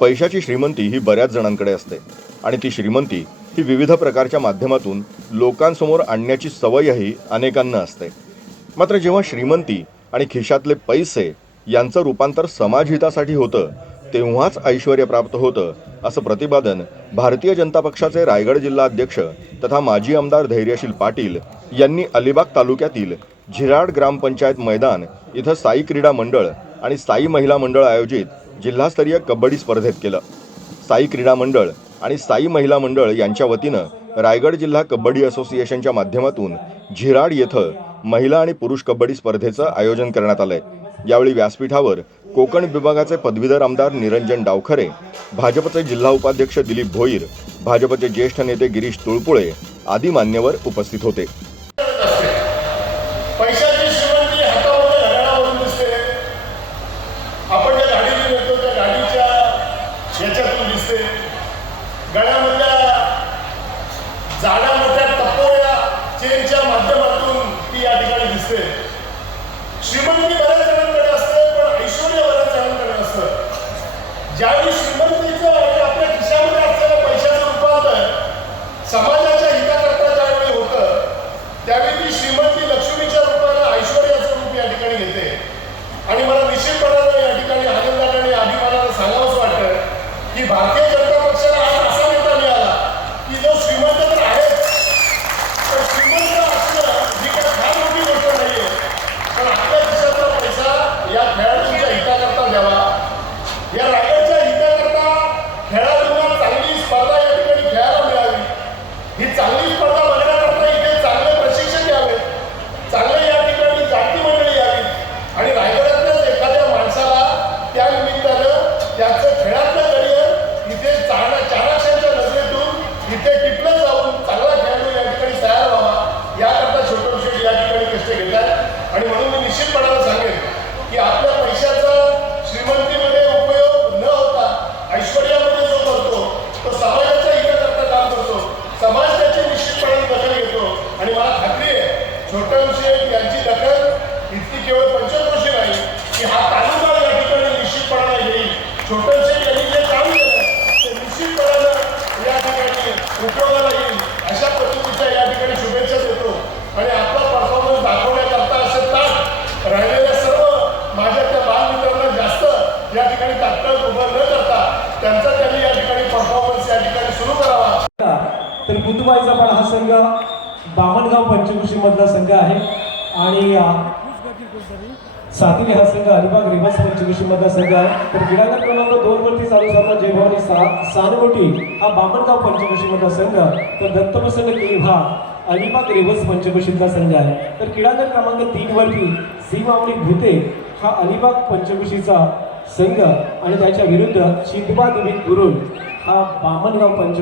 पैशाची श्रीमंती ही बऱ्याच जणांकडे असते. आणि ती श्रीमंती ही विविध प्रकारच्या माध्यमातून लोकांसमोर आणण्याची सवयही अनेकांना असते. मात्र जेव्हा श्रीमंती आणि खिशातले पैसे यांचं रूपांतर समाजहितासाठी होतं तेव्हाच ऐश्वर प्राप्त होतं असं प्रतिपादन भारतीय जनता पक्षाचे रायगड जिल्हा अध्यक्ष तथा माजी आमदार धैर्यशील पाटील यांनी अलिबाग तालुक्यातील झिराड ग्रामपंचायत मैदान इथं साई क्रीडा मंडळ आणि साई महिला मंडळ आयोजित जिल्हास्तरीय कबड्डी स्पर्धेत केलं. साई क्रीडा मंडळ आणि साई महिला मंडळ यांच्या वतीनं रायगड जिल्हा कबड्डी असोसिएशनच्या माध्यमातून झिराड येथं महिला आणि पुरुष कबड्डी स्पर्धेचं आयोजन करण्यात आलंय. यावेळी व्यासपीठावर कोकण विभागाचे पदवीधर आमदार निरंजन डावखरे भाजपचे जिल्हा उपाध्यक्ष दिलीप भोईर भाजपचे ज्येष्ठ नेते गिरीश तुळपुळे आदी मान्यवर उपस्थित होते. गळ्यामधल्या जाड्या मोठ्या टपोऱ्या चेनच्या माध्यमातून ती या ठिकाणी दिसते. श्रीमंती बऱ्याच जणांकडे असते पण ऐश्वर्य बऱ्याच जणांकडे असतं ज्यावेळी श्रीमंतीचं आणि आपल्या खिशामध्ये असलेल्या पैशाचं रूपांतर समाजाच्या हिताकरता ज्यावेळी होतं त्यावेळी ती श्रीमंती लक्ष्मीच्या रूपानं ऐश्वर्याचं रूप या ठिकाणी घेते. आणि मला निश्चितपणानं या ठिकाणी आनंदाने आणि अभिमानानं सांगावंच वाटतं की भारतीय म्हणजे नजरेतून टिपलं जाऊन चांगला खेळाडू या ठिकाणी तयार व्हावा. याकरता छोटे शेट या ठिकाणी कष्ट घेतात. आणि म्हणून मी निश्चितपणानं सांगेन की आपल्या पैशाचा श्रीमंतीमध्ये उपयोग न होता ऐश्वर्यामध्ये जो करतो तो समाजाच्या हिताकरता काम करतो. समाज त्याची निश्चितपणे दखल घेतो. आणि मला खात्री आहे छोटं शेठ यांची दखल इतकी केवळ पंचक्रोशी नाही की हा तालुका या ठिकाणी निश्चितपणाने येईल छोटन शेठ यांनी जे काम केलं ते निश्चितपणानं या ठिकाणी उपयोगाला येईल अशा पद्धतीच्या या ठिकाणी शुभेच्छा देतो आणि आपला परफॉर्मन्स दाखवण्याकरता असे ताट राहिलेल्या सर्व माझ्या त्या बालमित्रांना जास्त या ठिकाणी तात्काळ उभं न करता त्यांचा त्यांनी या ठिकाणी परफॉर्मन्स या ठिकाणी सुरू करावा. तर बुधबाईचा पण हा संघ बामणगाव पंचकृषी मधला संघ आहे. आणि अ, हा संघ अलिबाग रिवर्स पंचकृषी मधला संघ आहे. तर क्रीडागत क्रमांक दोन वरती चालू झाला जय भवानी सा सानगोटी हा बामणगाव पंचकृषी मधला संघ. तर दत्तप्रसन्न केळी हा अलिबाग रिवर्स पंचकृषीतला संघ आहे. तर क्रीडागत क्रमांक तीन वरती सीमावणी भूते हा अलिबाग पंचकृषीचा संघ आणि त्याच्या विरुद्ध चिंतबा देवी गुरुल हा बामणगाव पंच